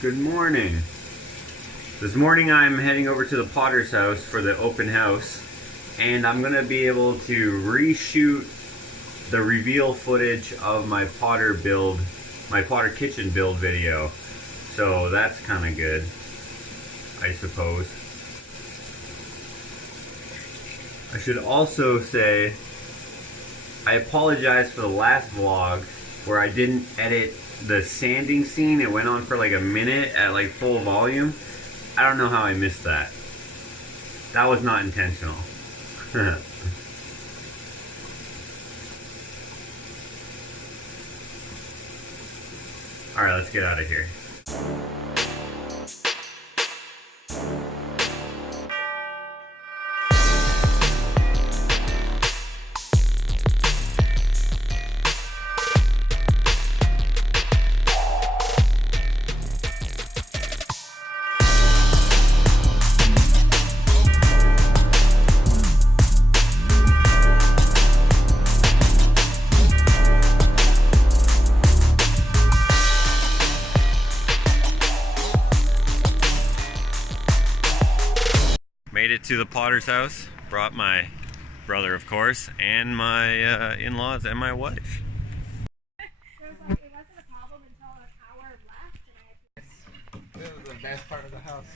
Good morning. This morning I'm heading over to the Potter's house for the open house, and I'm gonna be able to reshoot the reveal footage of my Potter kitchen build video. So that's kind of good, I suppose. I should also say I apologize for the last vlog where I didn't edit the sanding scene. It went on for like a minute at like full volume. I don't know how I missed that. That was not intentional. Alright, let's get out of here. Made it to the Potter's house. Brought my brother, of course, and my in-laws and my wife. It wasn't a problem until an hour left. This is the best part of the house.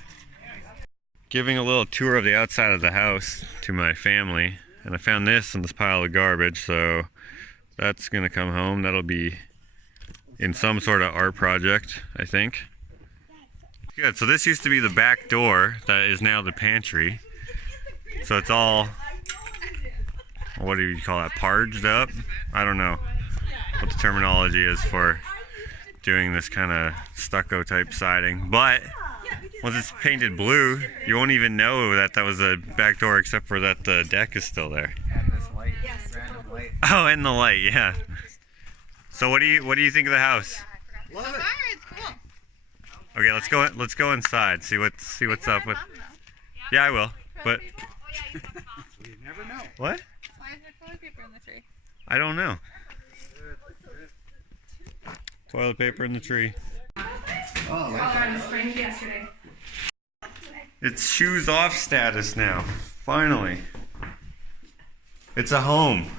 Giving a little tour of the outside of the house to my family, and I found this in this pile of garbage, so that's gonna come home. That'll be in some sort of art project, I think. Good, so this used to be the back door that is now the pantry. So it's all, what do you call that, parged up? I don't know what the terminology is for doing this kind of stucco type siding. But once it's painted blue, you won't even know that that was a back door except for that the deck is still there. And this light, random light. Oh, and the light, yeah. So what do you think of the house? Love it. It's cool. Okay, let's go inside. See what's up with. Yeah, I will. But You never know. what? Why is there toilet paper in the tree? I don't know. Toilet paper in the tree. Oh, I was sprained yesterday. It's shoes off status now. Finally. It's a home.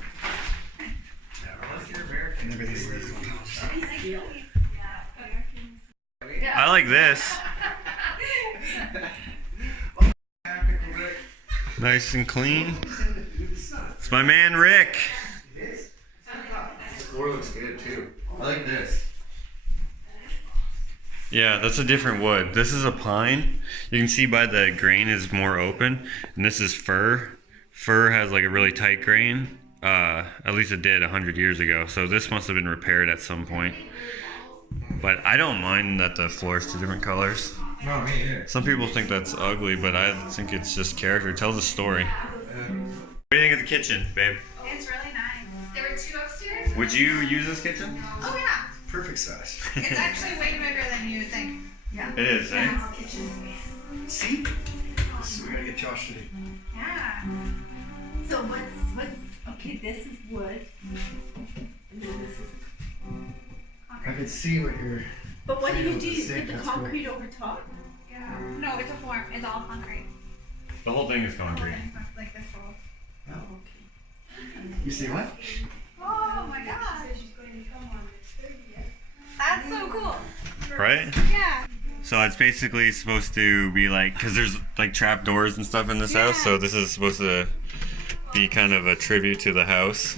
I like this. Nice and clean. It's my man Rick. This floor looks good too. I like this. Yeah, that's a different wood. This is a pine. You can see by the grain is more open. And this is fir. Fir has like a really tight grain. At least it did 100 years ago. So this must have been repaired at some point. But I don't mind that the floor is two different colors. No, me either. Some people think that's ugly, but I think it's just character. It tells a story. What do you think of the kitchen, babe? It's really nice. There were two upstairs. Would you use this kitchen? Oh yeah. Perfect size. It's actually way bigger than you would think. Yeah. It is, eh? Yeah, it's a kitchen. See? So we gotta get Josh today. Yeah. So what's okay, this is wood. And then this is I can see what you're. But what do you Same do? with You the sink, put the that's concrete over top? Yeah. No, it's a form. It's all concrete. The whole thing is concrete. Like this whole. Oh, okay. You see what? Oh my gosh. That's so cool. Right? Yeah. So it's basically supposed to be like, because there's like trap doors and stuff in this house, so this is supposed to be kind of a tribute to the house.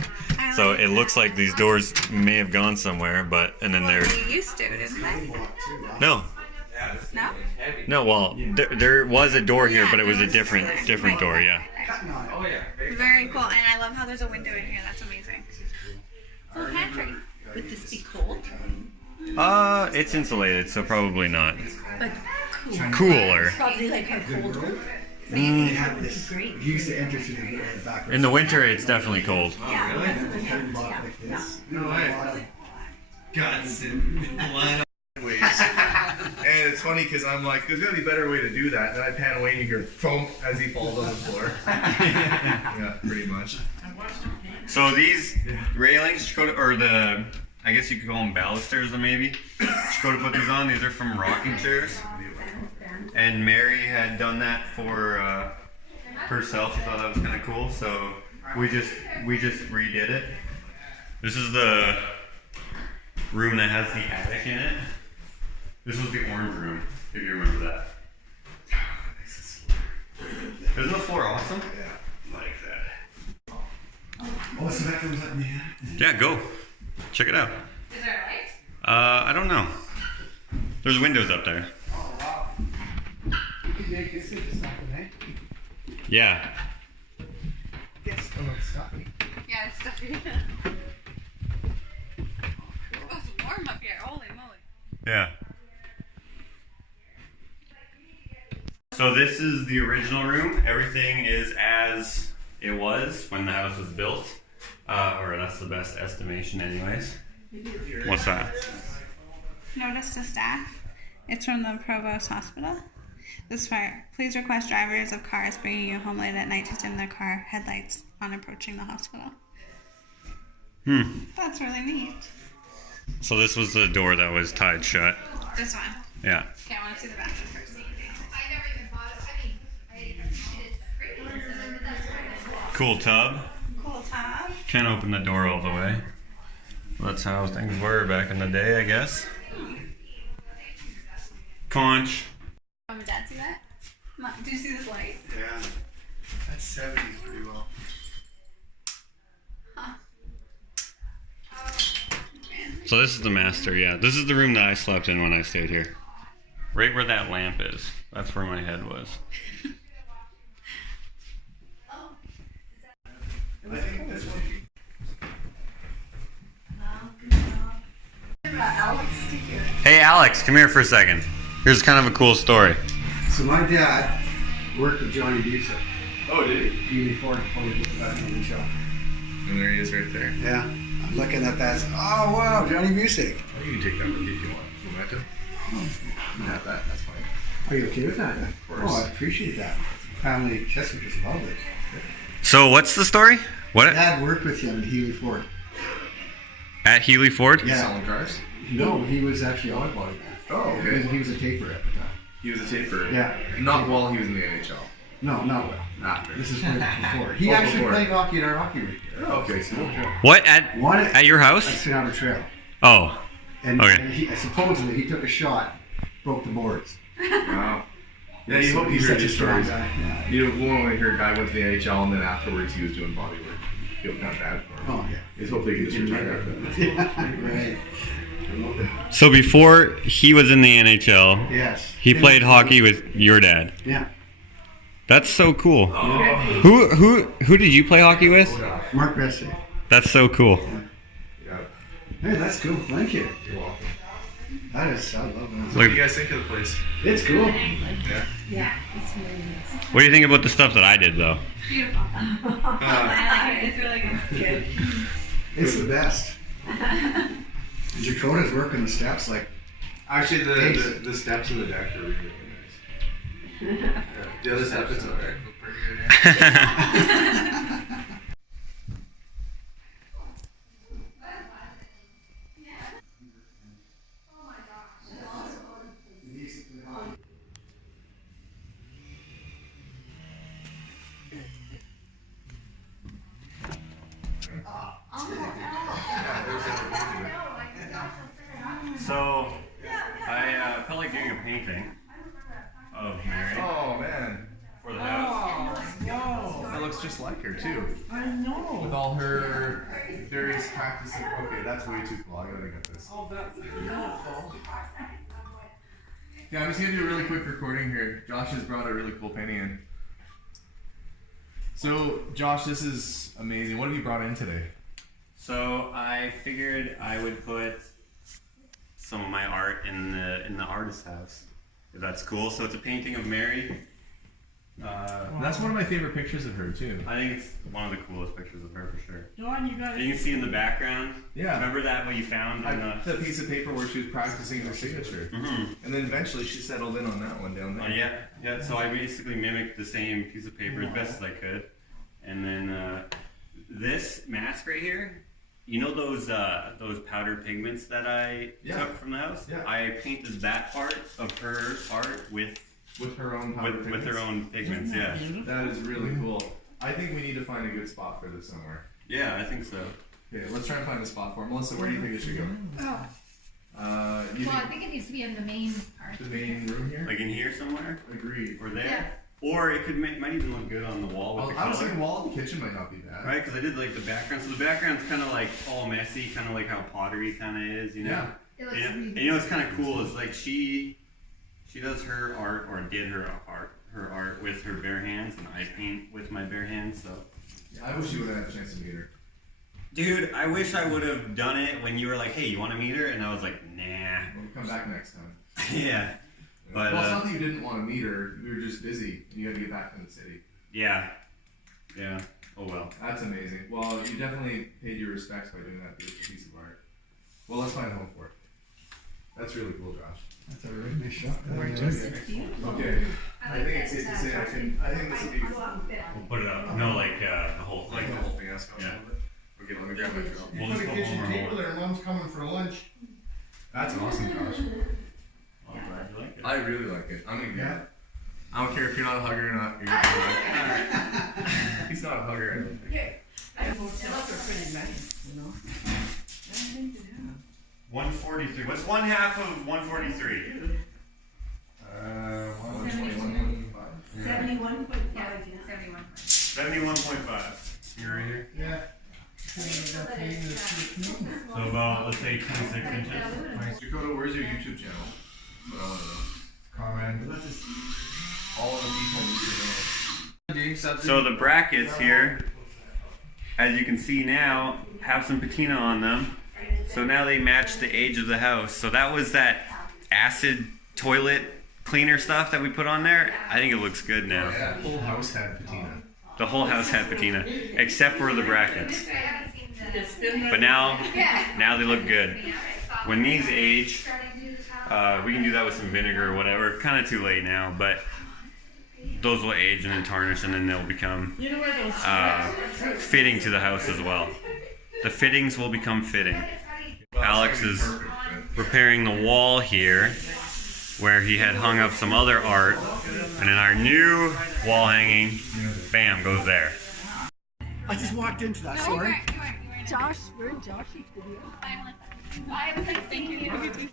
So it looks like these doors may have gone somewhere, but, and then they're, They used to, didn't they? no. No? No, well, there was a door here, but it was a different door, yeah. Oh yeah. Very cool. And I love how there's a window in here. That's amazing. Little pantry. Would this be cold? It's insulated, so probably not. But cool. Cooler. Probably like our cold room. They have this. Great. You used to enter through the back. In the winter, it's definitely cold. Yeah. Really? Yeah. Lock Yeah. like this. No way. Guts and line of ways. And it's funny because I'm like, there's gotta be a better way to do that. Then I pan away and you hear thump as he falls on the floor. Yeah, pretty much. So these railings, Jakotas, or the, I guess you could call them balusters maybe, go to put these on. These are from rocking chairs. And Mary had done that for herself. She thought that was kind of cool, so we just redid it. This is the room that has the attic in it. This was the orange room, if you remember that. Isn't the floor awesome? Yeah. Like that. Oh, so that comes up in the end. Yeah, go. Check it out. Is there a light? I don't know. There's windows up there. Oh, wow. You could make this into something, eh? Yeah. Yes, a little stuffy. Yeah, it's stuffy. Oh, it's warm up here. Holy moly. Yeah. So this is the original room. Everything is as it was when the house was built. Or that's the best estimation anyways. What's that? Notice to staff. It's from the Provost Hospital. This fire. Please request drivers of cars bringing you home late at night to dim their car headlights on approaching the hospital. That's really neat. So this was the door that was tied shut. This one. Yeah. Okay, I want to see the bathroom first. I never even bought it. I mean, I did free. Cool tub. Cool top. Can't open the door all the way. That's how things were back in the day, I guess. Conch. Mom and Dad see that? Mom, did you see this light? Yeah. That's 70s pretty well. So this is the master, yeah. This is the room that I slept in when I stayed here. Right where that lamp is. That's where my head was. I think this one. Hey Alex, come here for a second. Here's kind of a cool story. So my dad worked with Johnny Busey. Oh, did he? He before he was back on the show. And there he is right there. Yeah. I'm looking at that. Oh wow, Johnny Busey. You can take that with you if you want. Memento? You can have that. That's fine. Are you okay with that? Of course. Oh, I appreciate that. Family Chester just loved it. So what's the story? What? Dad worked with him at Healy Ford. At Healy Ford? Yeah. Selling cars? No, he was actually on body. Oh, okay. He was a taper at the time. He was a taper. Yeah. Not while he was in the NHL. No, not well. After. This is right before. He Oh, actually before. played hockey in our hockey league. Oh, okay, so What? At your At house? Sonata Trail. Oh. And, Okay. and he supposedly he took a shot, broke the boards. wow. Yeah, you hope you He's heard such a these strong stories. guy. Yeah. You won't want to hear a guy went to the NHL and then afterwards he was doing body work. Feel kind of bad for him. Oh yeah. He's hopefully he can just retire after that. Right. So before he was in the NHL, Yes. he played hockey with your dad. Yeah. That's so cool. Who did you play hockey with? Mark Bessie. That's so cool. Yeah. Hey, that's cool. Thank you. You're welcome. That is, I love that. So what do you guys think of the place? It's cool. Yeah. Yeah, it's really nice. What do you think about the stuff that I did though? Beautiful. I like it. It's really good. It's the best. Jakota's working the steps like. Actually, the steps in the deck are really, really nice. Yeah. The other steps in the deck look pretty good. Yeah. So, I felt like doing a painting of Mary Oh man, for the house. that looks just like her too. I know. With all her various practices. Okay, that's way too cool. I gotta get this. Oh, that's beautiful. Yeah, I'm just gonna do a really quick recording here. Josh has brought a really cool painting in. So, Josh, this is amazing. What have you brought in today? So I figured I would put some of my art in the artist's house. If that's cool. So it's a painting of Mary. That's one of my favorite pictures of her too. I think it's one of the coolest pictures of her for sure. John, you And you can see in the background. Yeah. Remember that what you found in the. The piece of paper where she was practicing her signature. Mhm. And then eventually she settled in on that one down there. Yeah. So I basically mimicked the same piece of paper as best as I could, and then this mask right here you know those powdered pigments that I Yeah. took from the house? Yeah. I painted that part of her art with her own powder with her own pigments. Yeah. That is really cool. I think we need to find a good spot for this somewhere. Yeah, I think so. Okay, let's try and find a spot for it. Melissa, where do you think it should go? Oh, You well, I think think it needs to be in the main part. the main room here? Like in here somewhere, Agreed. or there, Yeah. or it might even look good on the wall with the I was color. thinking wall of the kitchen might not be bad. Right, because I did like the background. So the background's kind of like all messy, kind of like how pottery kind of is, you know. Yeah. It looks Yeah. really And you know what's kind of cool is like she does her art or did her art with her bare hands, and I paint with my bare hands. So, Yeah, I wish you would have had a chance to meet her. dude, I wish I would have done it when you were like, "Hey, you want to meet her?" And I was like, "Nah." We'll come back next time. Yeah, but Well, it's not that you didn't want to meet her. We were just busy. You had to get back from the city. yeah. Oh well. That's amazing. Well, you definitely paid your respects by doing that beautiful piece of art. Well, let's find a home for it. That's really cool, Josh. That's a really nice shot. Okay. I think it's safe to say I think this would be We'll put it up. No, like the whole like thing. the whole thing. That's Yeah. Okay, let me grab my drill. We'll just put one more hole. there. Mom's coming for lunch. That's awesome, Josh. Oh, I'm glad you like it. I really like it. I'm gonna get it. I don't care if you're not a hugger or not. You're gonna do it. He's not a hugger, I don't think. pretty nice, you know? 143. What's one half of 143? 71.5, Yeah, yeah. 71. 71.5. You right here? Yeah. So about, let's say 26 inches. Dakota, where's your YouTube channel? But I wanna know. Comment. All of the people need to know. So the brackets here, as you can see now, have some patina on them. So now they match the age of the house. So that was that acid toilet cleaner stuff that we put on there. I think it looks good now. Yeah, the whole house had patina. The whole house had patina, except for the brackets. But now they look good. When these age, we can do that with some vinegar or whatever. Kind of too late now, but those will age and then tarnish, and then they'll become fitting to the house as well. The fittings will become fitting. Alex is repairing the wall here, where he had hung up some other art, and then our new wall hanging, bam, goes there. I just walked into that, No, sorry. you weren't. Josh, we're in Josh's video. I was like, thank you.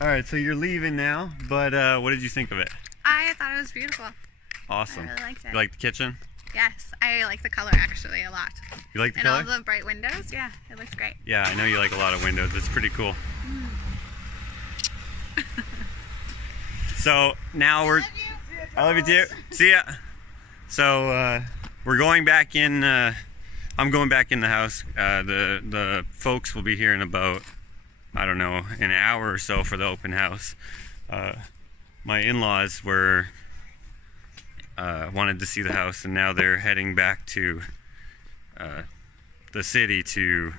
All right, so you're leaving now, but what did you think of it? I thought it was beautiful. Awesome. I really liked it. You like the kitchen? Yes, I like the color actually a lot. You like the And color? all the bright windows, yeah, it looks great. Yeah, I know you like a lot of windows. It's pretty cool. So now I love you too. See ya. So we're going back in. I'm going back in the house. The folks will be here in about, I don't know, an hour or so for the open house. My in-laws were wanted to see the house, and now they're heading back to the city to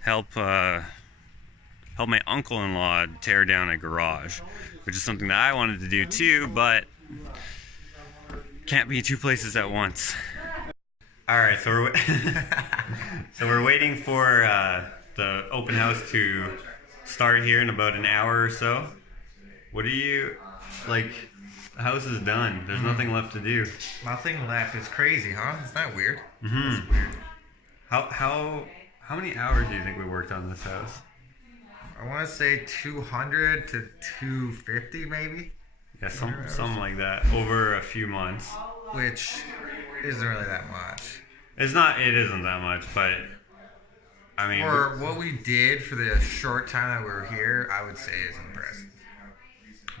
help my uncle-in-law tear down a garage, which is something that I wanted to do too, but can't be two places at once. All right, so we're waiting for the open house to start here in about an hour or so. What do you like? The house is done. There's nothing left to do. Nothing left. It's crazy, huh? Isn't that weird? Mm-hmm. Weird. How many hours do you think we worked on this house? I want to say 200 to 250 maybe, Yeah, something like that over a few months. which isn't really that much. It isn't that much, but I mean, For what we did for the short time that we were here, I would say is impressive.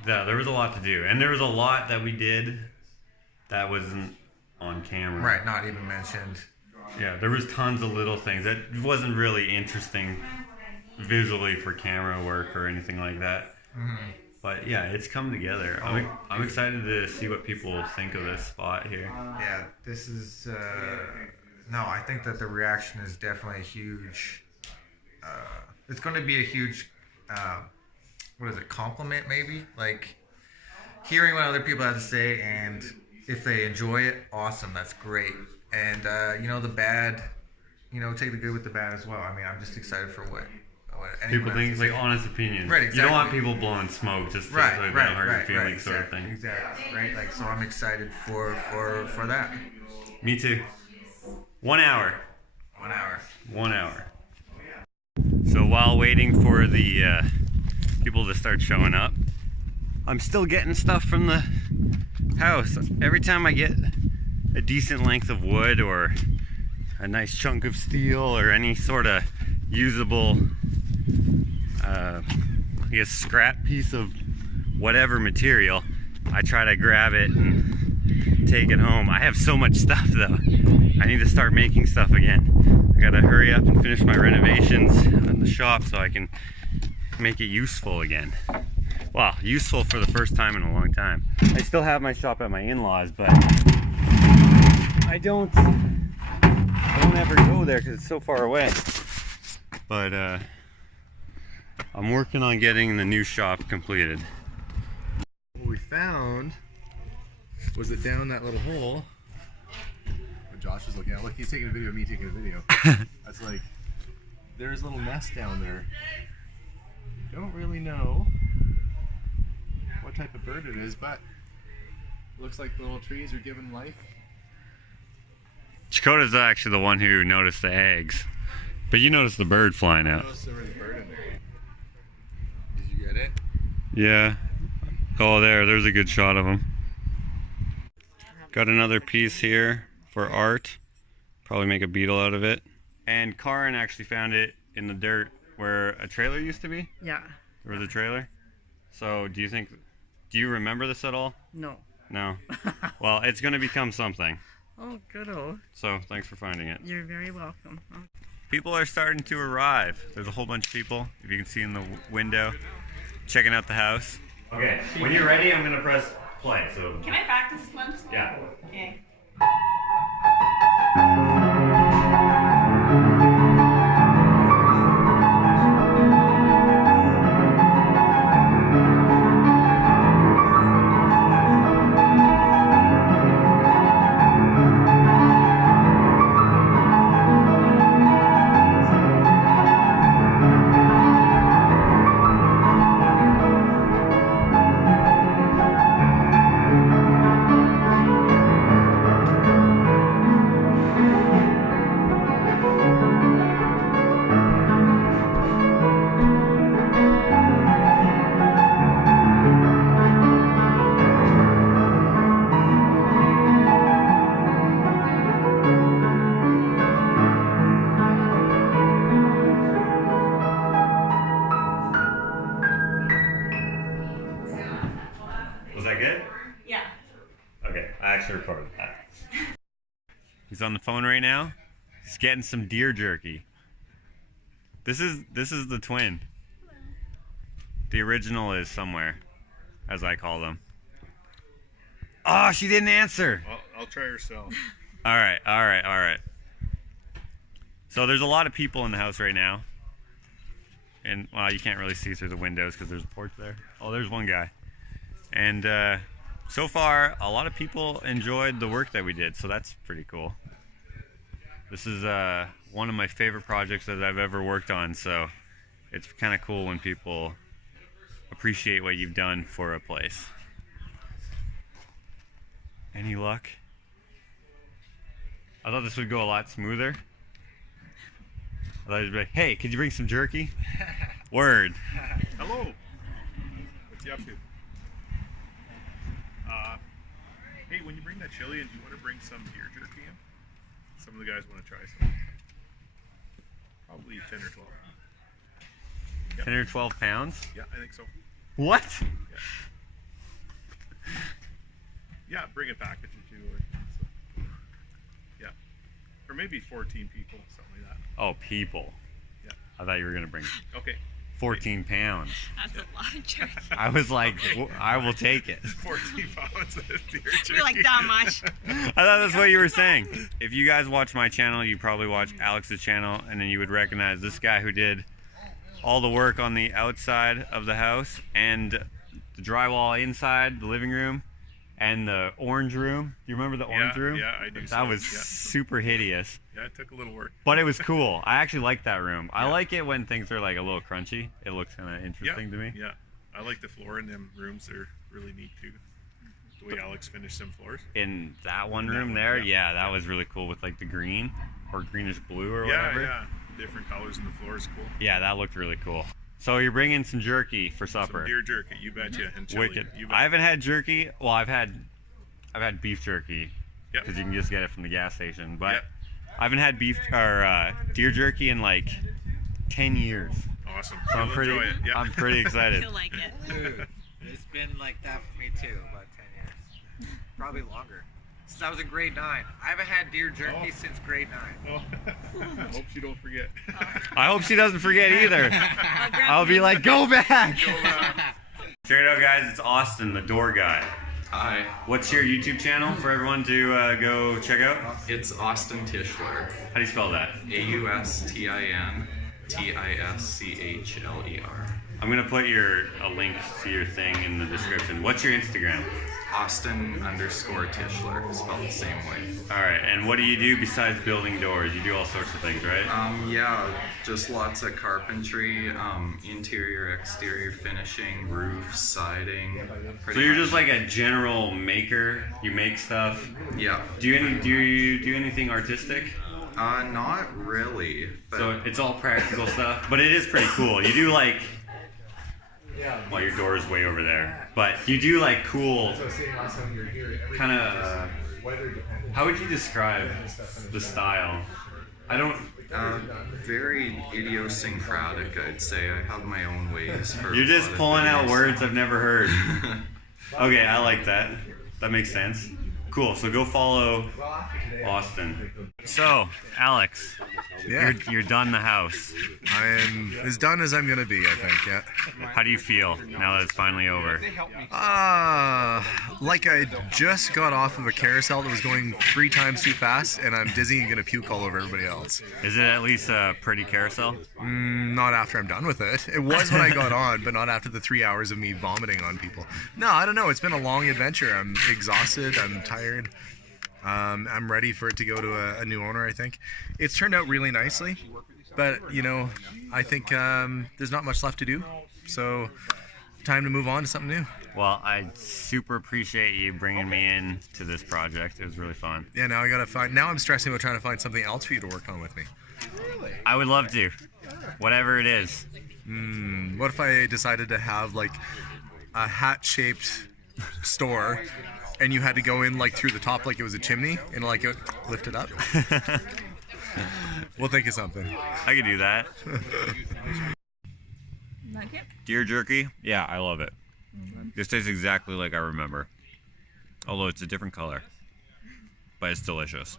yeah, there was a lot to do, and there was a lot that we did that wasn't on camera. Right, not even mentioned. Yeah, there was tons of little things that wasn't really interesting visually for camera work or anything like that. Mm-hmm. But yeah, it's come together. I'm excited to see what people think of this spot here. Yeah, this is. No, I think that the reaction is definitely huge. It's going to be a huge. What is it? Compliment, maybe? Like hearing what other people have to say, and if they enjoy it, awesome. That's great. you know, the bad, you know, take the good with the bad as well. I mean, I'm just excited for what anyone People has think to like say. honest opinions. Right, You don't want exactly. people blowing smoke just to Right, so they right, don't hurt your right, feelings, right, sort of exactly, thing. exactly, right. Like, so I'm excited for that. Me too. 1 hour. 1 hour. 1 hour. So while waiting for the people to start showing up, I'm still getting stuff from the house. Every time I get a decent length of wood or a nice chunk of steel or any sort of usable, I guess, scrap piece of whatever material, I try to grab it and take it home. I have so much stuff though. I need to start making stuff again. I gotta hurry up and finish my renovations in the shop so I can make it useful again. Well, useful for the first time in a long time. I still have my shop at my in-laws, but I don't ever go there because it's so far away. But I'm working on getting the new shop completed. What we found was that down that little hole. When Josh was looking at, look, he's taking a video of me taking a video. That's like, there's a little nest down there. Don't really know what type of bird it is, but looks like the little trees are giving life. Jakota's actually the one who noticed the eggs, but you noticed the bird flying I out. noticed there was a bird in there. Did you get it? Yeah. Oh, there's a good shot of him. Got another piece here for art. Probably make a beetle out of it. And Karin actually found it in the dirt where a trailer used to be. Yeah. There was a trailer. So do you remember this at all? No. No. Well, it's going to become something. Oh, good-o. So thanks for finding it. You're very welcome. Oh. People are starting to arrive. There's a whole bunch of people, if you can see in the window, checking out the house. Okay, when you're ready, I'm gonna press play. So Can I practice once? yeah. Okay. Was that good? Yeah. Okay, I actually recorded that. He's on the phone right now. He's getting some deer jerky. This is the twin. The original is somewhere, as I call them. Oh, she didn't answer. I'll try yourself. All right. So there's a lot of people in the house right now. And, well, you can't really see through the windows because there's a porch there. Oh, there's one guy. And so far, a lot of people enjoyed the work that we did, so that's pretty cool. This is one of my favorite projects that I've ever worked on, so it's kind of cool when people appreciate what you've done for a place. Any luck? I thought this would go a lot smoother. I thought you'd be like, hey, could you bring some jerky? Word. Hello. What's you up to? Hey, when you bring that chili in, do you want to bring some deer jerky in? Some of the guys want to try some. Probably 10 or 12. 10 or 12 pounds? Yeah, I think so. What? Yeah, bring a package or two. Or, so. Yeah. Or maybe 14 people, something like that. Oh, people. Yeah. I thought you were going to bring Okay. 14 pounds. That's a lot of jerky. I was like, I will take it. 14 pounds of deer jerky. You're like that much. I thought that's what you were saying. If you guys watch my channel, you probably watch Alex's channel, and then you would recognize this guy who did all the work on the outside of the house and the drywall inside the living room. And the orange room. Do you remember the orange room? Yeah, I do. That was super hideous. Yeah, it took a little work. But it was cool. I actually like that room. I like it when things are like a little crunchy. It looks kind of interesting to me. Yeah, I like the floor in them rooms. They're really neat too. The way Alex finished them floors. In that one room there, yeah, that was really cool with like the green or greenish blue or whatever. Yeah, different colors in the floor is cool. Yeah, that looked really cool. So you're bringing some jerky for supper. Some deer jerky, you betcha. And chili. Wicked. You betcha. I haven't had jerky. Well, I've had beef jerky Yep. because you can just get it from the gas station. But Yep. I haven't had beef or deer jerky in like 10 years. Awesome. So You'll enjoy it. Yeah. I'm pretty excited. You'll like it. It's been like that for me too, about 10 years. Probably longer. Since I was in grade 9. I haven't had deer jerky since grade 9. I hope you don't forget. I hope she doesn't forget either. I'll be like, go back. Check it out, guys. It's Austin, the door guy. Hi, What's your YouTube channel for everyone to go check out? it's Austin Tischler. How do you spell that? AUSTINTISCHLER. I'm gonna put a link to your thing in the description. What's your Instagram? Austin_Tischler, spelled the same way. All right, and what do you do besides building doors? You do all sorts of things, right? Yeah, just lots of carpentry, interior, exterior finishing, roofs, siding. So you're just like a general maker. You make stuff. Yeah. Do you do anything artistic? Not really. But So it's all practical stuff, but it is pretty cool. You do like. Well, your door is way over there, but you do like cool. Kind of. How would you describe the style? I don't. very idiosyncratic, I'd say. I have my own ways for. You're a just lot of pulling out things. words I've never heard. Okay, I like that. That makes sense. Cool. So go follow Austin. So, Alex, Yeah. you're done the house. I am as done as I'm gonna be, I think, yeah. How do you feel now that it's finally over? Like I just got off of a carousel that was going 3 times too fast, and I'm dizzy and gonna puke all over everybody else. Is it at least a pretty carousel? Not after I'm done with it. It was when I got on, but not after the 3 hours of me vomiting on people. No, I don't know. It's been a long adventure. I'm exhausted. I'm tired. I'm ready for it to go to a new owner, I think. It's turned out really nicely, but, I think there's not much left to do. So, time to move on to something new. Well, I super appreciate you bringing me in to this project. It was really fun. Yeah, now I'm stressing about trying to find something else for you to work on with me. I would love to. Whatever it is. What if I decided to have like a hat-shaped store, and you had to go in like through the top like it was a chimney and like it lift it up? We'll think of something. I could do that. Like it? Deer jerky? Yeah, I love it. This tastes exactly like I remember. Although it's a different color. But it's delicious.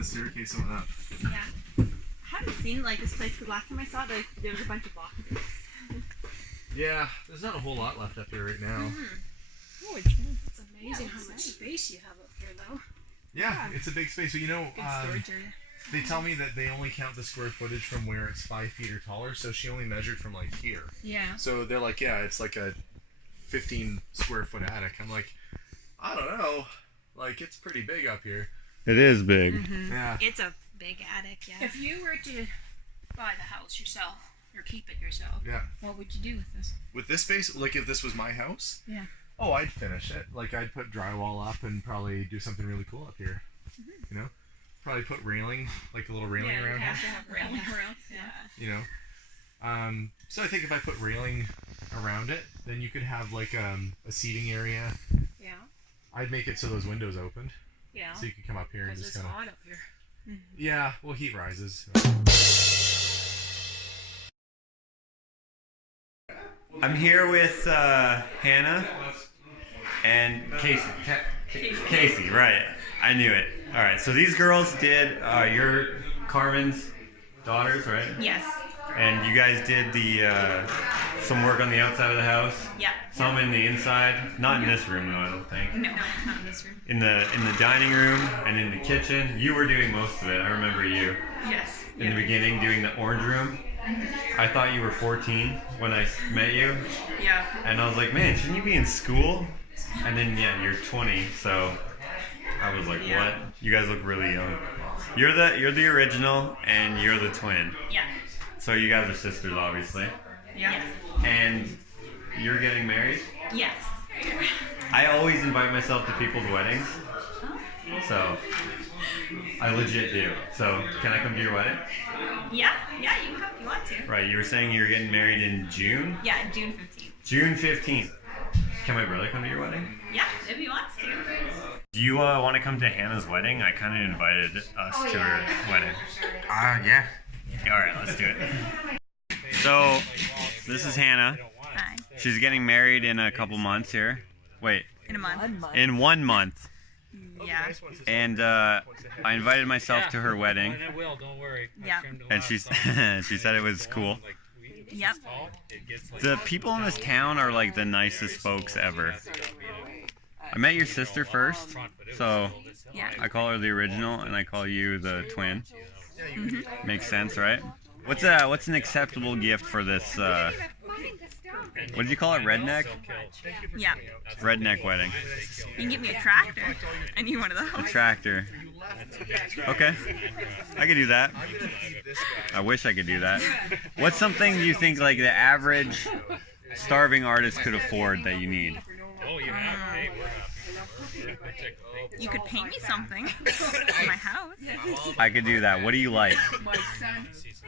Staircase on up. Yeah. I haven't seen like this place because last time I saw it, there was a bunch of boxes. Yeah, there's not a whole lot left up here right now. Oh, it's amazing how much space you have up here, though. Yeah, it's a big space. So Good storage area. they tell me that they only count the square footage from where it's 5 feet or taller. So she only measured from like here. Yeah. So they're like, yeah, it's like a 15 square foot attic. I'm like, I don't know. Like, it's pretty big up here. It is big. Mm-hmm. Yeah. It's a big attic, yeah. If you were to buy the house yourself or keep it yourself, Yeah. what would you do with this? With this space, like if this was my house, Yeah. oh, I'd finish it. Like I'd put drywall up and probably do something really cool up here. Mm-hmm. You know, probably put railing, like a little railing Yeah, around you here. have to have railing around. Yeah. You know, so I think if I put railing around it, then you could have like a seating area. Yeah. I'd make it so those windows opened. Yeah. So you could come up here and Because just it's kind hot up here. of. Yeah, well, heat rises. I'm here with Hannah and Casey. Casey, right. I knew it. All right, so these girls did your Carmen's daughters, right? Yes. And you guys did the some work on the outside of the house. Yeah. Some in the inside. Not in this room, though. I don't think. No, not in this room. In the dining room and in the kitchen. You were doing most of it. I remember you. Yes. In the beginning, doing the orange room. I thought you were 14 when I met you. Yeah. And I was like, man, shouldn't you be in school? And then yeah, you're 20, so I was like, what? You guys look really young. You're the original, and you're the twin. Yeah. So you guys are sisters, obviously. Yeah. And you're getting married? Yes. I always invite myself to people's weddings. So I legit do. So can I come to your wedding? Yeah, you can come if you want to. Right, you were saying you were getting married in June? Yeah, June 15th. June 15th. Can my brother come to your wedding? Yeah, if he wants to. Do you want to come to Hannah's wedding? I kind of invited us to her wedding. Yeah. All right, let's do it. So, this is Hannah. Hi. She's getting married in a couple months here. Wait. In a month. In 1 month. Yeah. And I invited myself to her wedding. Yeah. And she said it was cool. Yep. The people in this town are like the nicest folks ever. I met your sister first, so yeah. I call her the original, and I call you the twin. Mm-hmm. Makes sense, right? What's an acceptable gift for this? What did you call it? Redneck? Yeah. Redneck wedding. You can get me a tractor. I need one of those. A tractor. Okay. I could do that. I wish I could do that. What's something you think like the average starving artist could afford that you need? You could paint me something in my house. I could do that. What do you like? Like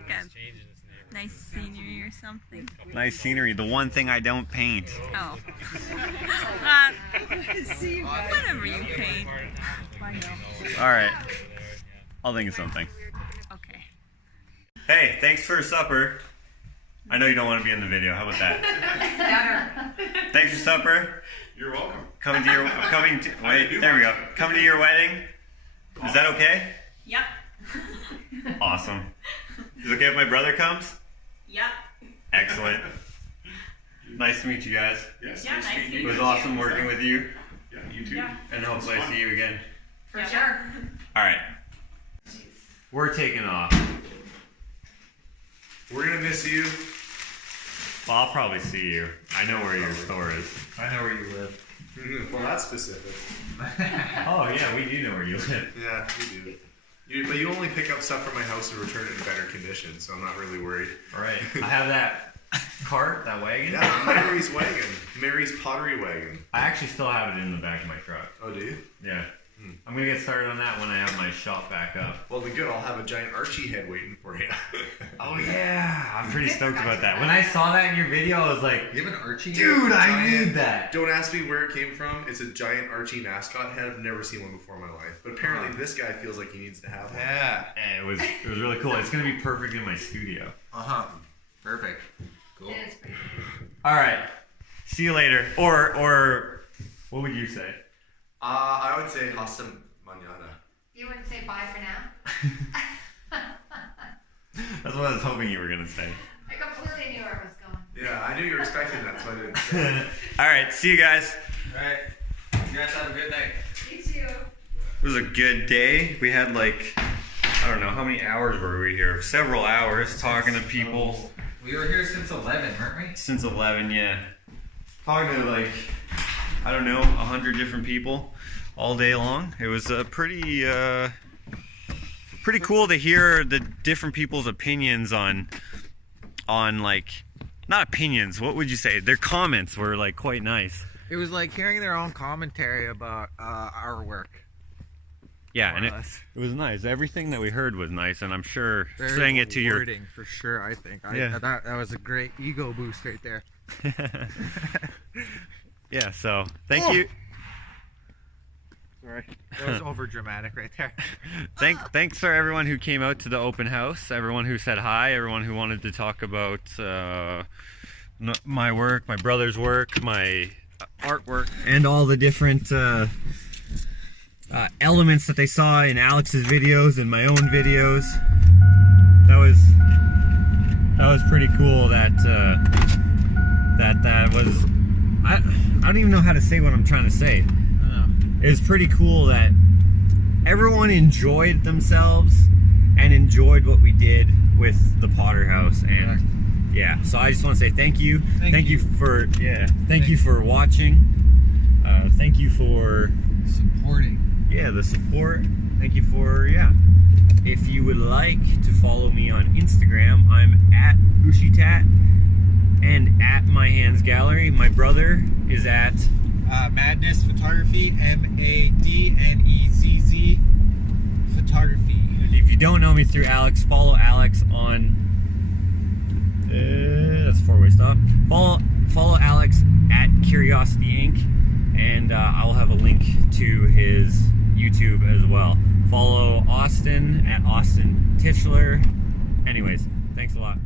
a nice scenery or something. Nice scenery. The one thing I don't paint. Oh. Whatever you paint. Alright. I'll think of something. Okay. Hey, thanks for supper. I know you don't want to be in the video. How about that? Thanks for supper. You're welcome. Coming to your wedding. Is that okay? Yep. Awesome. Is it okay if my brother comes? Yep. Excellent. Nice to meet you guys. Yes. Yeah, nice to meet It was you. awesome working with you. Yeah, you too. Yeah. And hopefully I see you again. For sure. Alright. We're taking off. We're gonna miss you. Well, I'll probably see you. I know where your store is. I know where you live. Well, that's specific. Oh yeah, we do know where you live. Yeah, we do. But you only pick up stuff from my house and return it in better condition, so I'm not really worried. Alright. I have that cart, that wagon. Yeah, Mary's wagon. Mary's pottery wagon. I actually still have it in the back of my truck. Oh, do you? Yeah. I'm gonna get started on that when I have my shop back up. Well, then good. I'll have a giant Archie head waiting for you. Oh yeah, I'm pretty stoked about that. When I saw that in your video, I was like, You have an Archie? dude, I need that. Don't ask me where it came from. It's a giant Archie mascot head. I've never seen one before in my life. But apparently this guy feels like he needs to have one. Yeah. And it was really cool. It's gonna be perfect in my studio. Perfect. Cool. All right. See you later. Or what would you say? I would say hasta mañana. You wouldn't say bye for now? That's what I was hoping you were gonna say. I completely knew where it was going. Yeah, I knew you were expecting that, so I didn't say it. All right. See you guys. All right. You guys have a good night. You too. It was a good day. We had like, I don't know, how many hours were we here? Several hours talking to people. We were here since 11, weren't we? Since 11, yeah. Talking to like, I don't know, 100 different people all day long. It was pretty cool to hear the different people's opinions on like, not opinions, what would you say? Their comments were like quite nice. It was like hearing their own commentary about our work. Yeah, and it was nice. Everything that we heard was nice, and I'm sure Very saying it to your... wording, for sure, I think. Yeah. That was a great ego boost right there. Yeah, so thank you. Sorry. That was over dramatic right there. Thanks for everyone who came out to the open house, everyone who said hi, everyone who wanted to talk about my work, my brother's work, my artwork, and all the different elements that they saw in Alex's videos and my own videos. That was pretty cool. That was I don't even know how to say what I'm trying to say. It was pretty cool that everyone enjoyed themselves and enjoyed what we did with the Potter House. And yeah, so I just want to say thank you. Thank you for watching. Thank you for supporting. Yeah, the support. Thank you for If you would like to follow me on Instagram, I'm at Ushitat and at My Hands Gallery. My brother is at Madness Photography, MADNEZZ Photography. And if you don't know me through Alex, follow Alex on. That's a four-way stop. Follow Alex at Curiosity Inc. And I will have a link to his YouTube as well. Follow Austin at Austin Tischler. Anyways, thanks a lot.